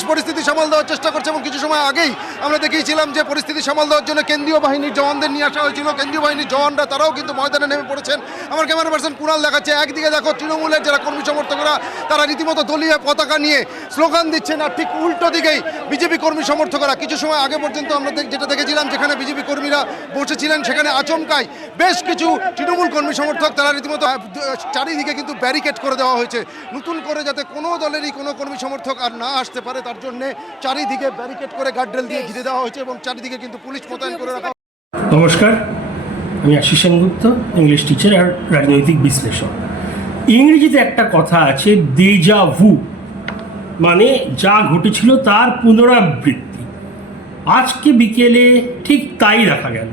Police পরিস্থিতি সামাল দেওয়ার চেষ্টা করছে এবং কিছু সময় আগেই আমরা দেখিয়েছিলাম যে পরিস্থিতি সামাল দেওয়ার জন্য কেন্দ্রীয় বাহিনীর জওয়ানদের নিয়ে আসা হয়েছিল। কেন্দ্রীয় বাহিনীর জওয়ানরা তারাও কিন্তু ময়দানে নেমে পড়েছেন। আমার ক্যামেরা পার্সন কুণাল দেখাচ্ছে, একদিকে দেখো তৃণমূলের যারা কর্মী সমর্থকরা তারা রীতিমতো দলীয় পতাকা নিয়ে স্লোগান দিচ্ছেন, আর ঠিক উল্টো দিকেই বিজেপি কর্মী সমর্থকরা। কিছু সময় আগে পর্যন্ত আমরা যেটা দেখেছিলাম যেখানে বিজেপি কর্মীরা বসেছিলেন সেখানে আচমকাই বেশ কিছু তৃণমূল কর্মী সমর্থক তারা রীতিমতো চারিদিকে কিন্তু ব্যারিকেড করে দেওয়া হয়েছে, নতুন করে যাতে কোনো দলেরই কোনো কর্মী সমর্থক আর না আসতে পারে তার জন্য চারিদিকে ব্যারিকেড করে গার্ডরেল দিয়ে ঘিরে দেওয়া হয়েছে এবং চারিদিকে কিন্তু পুলিশ মোতায়েন করে রাখা। নমস্কার, আমি আশিস সেনগুপ্ত, ইংলিশ টিচার আর রাজনৈতিক বিশ্লেষক। ইংরেজিতে একটা কথা আছে, déjà vu, মানে যা ঘটেছিল তার পুনরাবৃত্তি। আজকে বিকেলে ঠিক তাই দেখা গেল।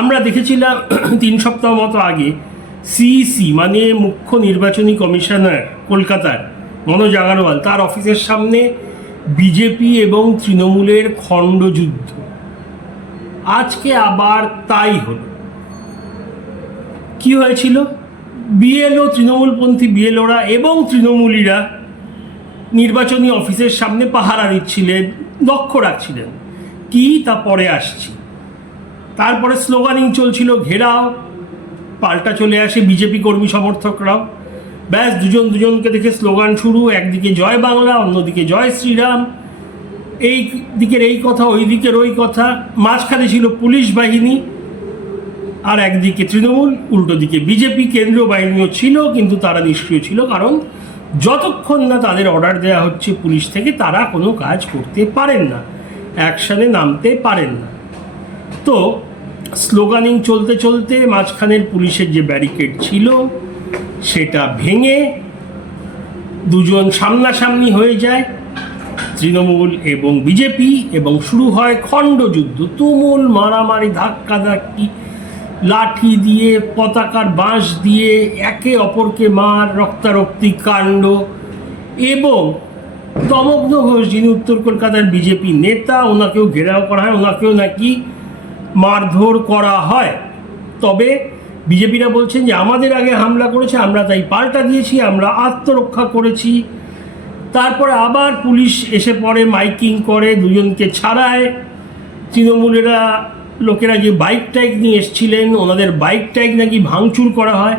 আমরা দেখেছিলাম 3 সপ্তাহ মতো আগে সিইসি মানে মুখ্য নির্বাচনী কমিশনার কলকাতার মনোজ আগরওয়াল, তার অফিসের সামনে বিজেপি এবং তৃণমূলের খণ্ডযুদ্ধ। আজকে আবার তাই হলো। কি হয়েছিল? বিএলও, তৃণমূলপন্থী বিএলওরা এবং তৃণমূলীরা নির্বাচনী অফিসের সামনে পাহারা দিচ্ছিলেন, লক্ষ্য রাখছিলেন। কি তা পরে আসছি। তারপরে স্লোগানিং চলছিল, ঘেরাও। পাল্টা চলে আসে বিজেপি কর্মী সমর্থকরাও। ব্যাস দুজনকে দেখে স্লোগান শুরু, একদিকে জয় বাংলা, অন্যদিকে জয় শ্রীরাম। এই দিকের এই কথা, ওই দিকের ওই কথা। মাঝখানে ছিল পুলিশ বাহিনী, আর একদিকে তৃণমূল, উল্টো দিকে বিজেপি। কেন্দ্রীয় বাহিনীও ছিল, কিন্তু তারা নিষ্ক্রিয় ছিল, কারণ যতক্ষণ না তাদের অর্ডার দেওয়া হচ্ছে পুলিশ থেকে তারা কোনো কাজ করতে পারেন না, অ্যাকশানে নামতে পারেন না। তো স্লোগানিং চলতে চলতে মাঝখানের পুলিশের যে ব্যারিকেড ছিল সেটা ভেঙে দুজন সামনাসামনি হয়ে যায়, তৃণমূল এবং বিজেপি, এবং শুরু হয় খণ্ডযুদ্ধ। তুমুল মারামারি, ধাক্কাধাক্কি, লাঠি দিয়ে, পতাকার বাঁশ দিয়ে একে অপরকে মার, রক্তারক্তি কাণ্ড। এবং দমগ্ন ঘোষ, যিনি উত্তর কলকাতার বিজেপি নেতা, ওনাকেও ঘেরাও করা হয়, ওনাকেও নাকি মারধর করা হয়। তবে বিজেপিরা বলছেন যে আমাদের আগে হামলা করেছে, আমরা তাই পাল্টা দিয়েছি, আমরা আত্মরক্ষা করেছি। তারপরে আবার পুলিশ এসে পড়ে, মাইকিং করে, দুজনকে ছাড়ায়। তৃণমূলেরা লোকেরা যে বাইক টাইক নিয়ে এসেছিলেন, ওনাদের বাইক টাইক নাকি ভাঙচুর করা হয়।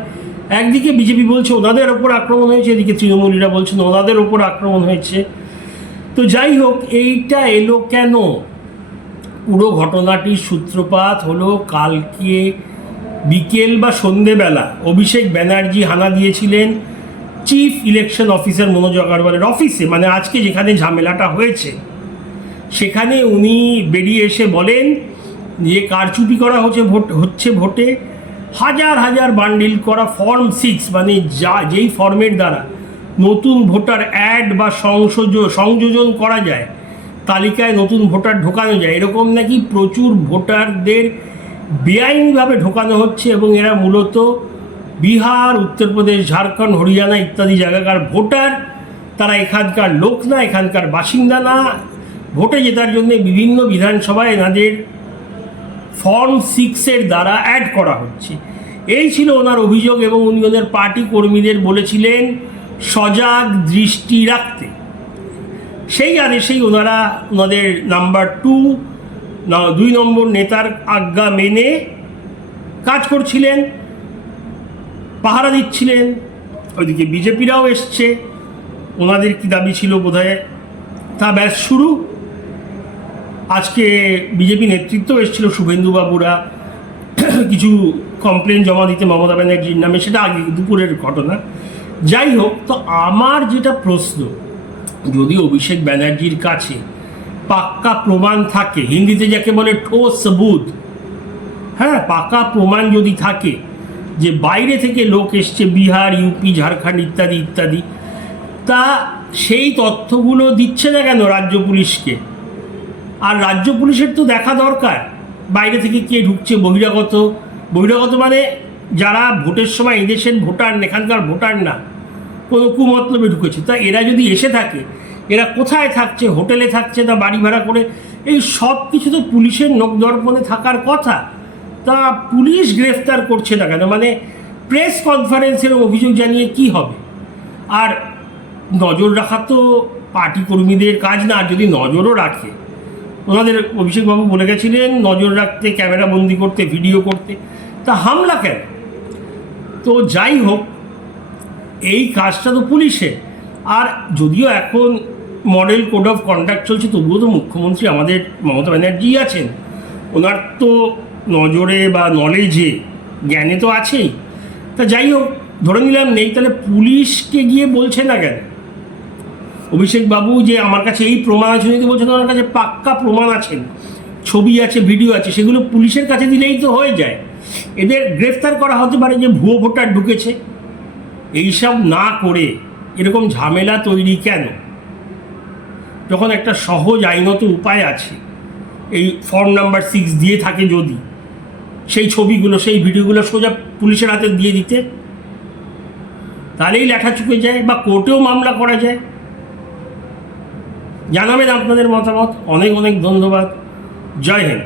একদিকে বিজেপি বলছে ওনাদের ওপর আক্রমণ হয়েছে, এদিকে তৃণমূলীরা বলছেন ওনাদের ওপর আক্রমণ হয়েছে। তো যাই হোক, এইটা এলো কেন? পুরো ঘটনাটির সূত্রপাত হলো কালকে বিকেল বা সন্ধেবেলা অভিষেক ব্যানার্জি হানা দিয়েছিলেন চিফ ইলেকশন অফিসার মনোজ আগরওয়ালের অফিসে, মানে আজকে যেখানে ঝামেলাটা হয়েছে সেখানে। উনি বেরিয়ে এসে বলেন যে কারচুপি করা হচ্ছে ভোটে। হাজার হাজার বান্ডিল করা ফর্ম 6, মানে যেই ফর্মের দ্বারা নতুন ভোটার অ্যাড বা সংযোজন করা যায়, তালিকায় নতুন ভোটার ঢোকানো যায়, এরকম নাকি প্রচুর ভোটারদের বেআইনিভাবে ঢোকানো হচ্ছে। এবং এরা মূলত বিহার, উত্তরপ্রদেশ, ঝাড়খণ্ড, হরিয়ানা ইত্যাদি জায়গাকার ভোটার। তারা এখানকার লোক না, এখানকার বাসিন্দা না। ভোটে জেতার জন্য বিভিন্ন বিধানসভায় এনাদের ফর্ম 6-এর দ্বারা অ্যাড করা হচ্ছে। এই ছিল ওনার অভিযোগ, এবং উনি ওনার পার্টি কর্মীদের বলেছিলেন সজাগ দৃষ্টি রাখতে। সেই আদেশেই ওনাদের নাম্বার 2 নম্বর নেতার আজ্ঞা মেনে কাজ করছিলেন, পাহারা দিচ্ছিলেন। ওইদিকে বিজেপিরাও এসছে, ওনাদের কি দাবি ছিল বোধহয় তা ব্যাস শুরু। আজকে বিজেপি নেতৃত্ব এসেছিল, শুভেন্দুবাবুরা কিছু কমপ্লেন জমা দিতে মমতা ব্যানার্জির নামে, সেটা আগে দুপুরের ঘটনা। যাই হোক, তো আমার যেটা প্রশ্ন, যদি অভিষেক ব্যানার্জির কাছে পাক্কা প্রমাণ থাকে, হিন্দিতে যাকে বলে ঠোস সবুত, হ্যাঁ, পাকা প্রমাণ যদি থাকে যে বাইরে থেকে লোক এসছে, বিহার, ইউপি, ঝাড়খণ্ড ইত্যাদি ইত্যাদি, তা সেই তথ্যগুলো দিচ্ছে না কেন রাজ্য পুলিশকে? আর রাজ্য পুলিশের তো দেখা দরকার বাইরে থেকে কে ঢুকছে, বহিরাগত মানে যারা ভোটের সময় এদেশের ভোটার, এখানকার ভোটার না, কোনো কুমতলবে ঢুকেছে। তা এরা যদি এসে থাকে, এরা কোথায় থাকছে? হোটেলে থাকছে না বাড়ি ভাড়া করে? এই সব কিছু তো পুলিশের নখদর্পণে থাকার কথা। তা পুলিশ গ্রেফতার করছে না কেন? মানে প্রেস কনফারেন্সের অভিযোগ জানিয়ে কি হবে? আর নজর রাখা তো পার্টি কর্মীদের কাজ না, যদি নজরও রাখে, ওনাদের অভিষেকবাবু বলে গেছিলেন নজর রাখতে, ক্যামেরা বন্দি করতে, ভিডিও করতে, তা হামলা কেন? তো যাই হোক, এই কাজটা তো পুলিশের। আর যদিও এখন মডেল কোড অফ কন্ডাক্ট চলছে, তবুও তো মুখ্যমন্ত্রী আমাদের মমতা ব্যানার্জি আছেন, ওনার তো নজরে বা নলেজে, জ্ঞানে তো আছেই। তা যাই হোক, ধরে নিলাম নেই, তাহলে পুলিশকে গিয়ে বলছে না কেন অভিষেকবাবু যে আমার কাছে এই প্রমাণ আছে? যদি বলছেন ওনার কাছে পাক্কা প্রমাণ আছেন, ছবি আছে, ভিডিও আছে, সেগুলো পুলিশের কাছে দিলেই তো হয়ে যায়। এদের গ্রেফতার করা হতে পারে যে ভুয়ো ভোটার ঢুকেছে। এইসব না করে এরকম ঝামেলা তৈরি কেন, যখন একটা সহজ আইনত উপায় আছে? এই ফর্ম নাম্বার 6 দিয়ে থাকে, যদি সেই ছবিগুলো, সেই ভিডিওগুলো সোজা পুলিশের হাতে দিয়ে দিতে, তাহলেই লেখা চুকে যায়, বা কোর্টেও মামলা করা যায়। জানাবেন আপনাদের মতামত। অনেক অনেক ধন্যবাদ। জয় হিন্দ।